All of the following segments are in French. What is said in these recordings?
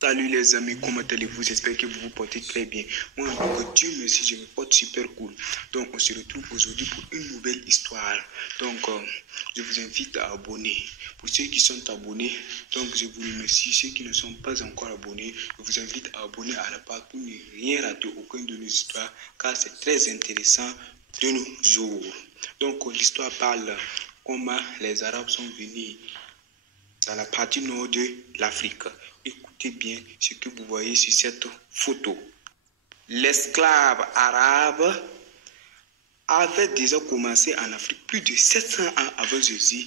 Salut les amis, comment allez-vous? J'espère que vous vous portez très bien. Moi, encore Dieu merci, je me porte super cool. Donc, on se retrouve aujourd'hui pour une nouvelle histoire. Donc, je vous invite à abonner. Pour ceux qui sont abonnés, donc je vous remercie. Ceux qui ne sont pas encore abonnés, je vous invite à abonner à la page pour ne rien rater aucune de nos histoires, car c'est très intéressant de nos jours. Donc, l'histoire parle comment les Arabes sont venus dans la partie nord de l'Afrique. Écoutez bien ce que vous voyez sur cette photo. L'esclave arabe avait déjà commencé en Afrique plus de 700 ans avant Jésus,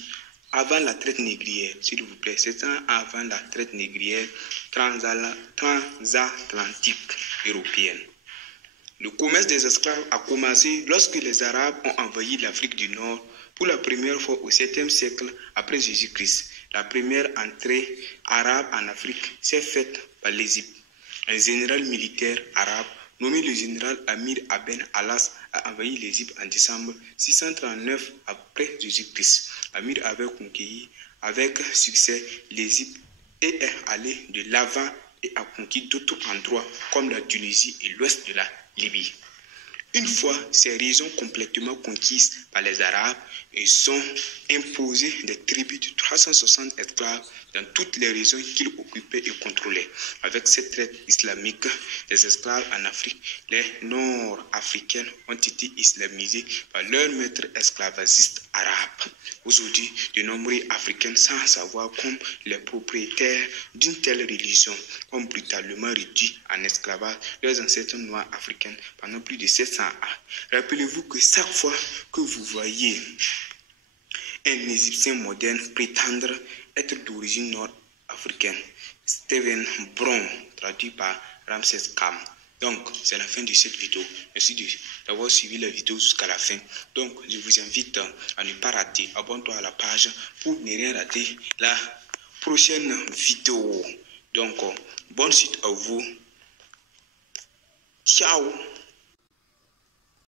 avant la traite négrière, s'il vous plaît, 700 ans avant la traite négrière transatlantique européenne. Le commerce des esclaves a commencé lorsque les Arabes ont envahi l'Afrique du Nord pour la première fois au 7e siècle après Jésus-Christ. La première entrée arabe en Afrique s'est faite par l'Égypte. Un général militaire arabe nommé le général Amir Aben Alas a envahi l'Égypte en décembre 639 après Jésus-Christ. Amir avait conquis avec succès l'Égypte et est allé de l'avant et a conquis d'autres endroits comme la Tunisie et l'ouest de la Libye. Une fois ces régions complètement conquises par les Arabes, ils ont imposé des tribus de 360 esclaves dans toutes les régions qu'ils occupaient et contrôlaient. Avec cette traite islamique des esclaves en Afrique, les Nord-Africains ont été islamisés par leurs maîtres esclavagistes arabes. Aujourd'hui, de nombreux Africains, sans savoir comme les propriétaires d'une telle religion, ont brutalement réduit en esclavage leurs ancêtres noirs africains pendant plus de 700 ans. Rappelez-vous que chaque fois que vous voyez un Égyptien moderne prétendre être d'origine nord-africaine, Stephen Brown, traduit par Ramses Kham. Donc, c'est la fin de cette vidéo. Merci d'avoir suivi la vidéo jusqu'à la fin. Donc, je vous invite à ne pas rater. Abonne-toi à la page pour ne rien rater la prochaine vidéo. Donc, bonne suite à vous. Ciao.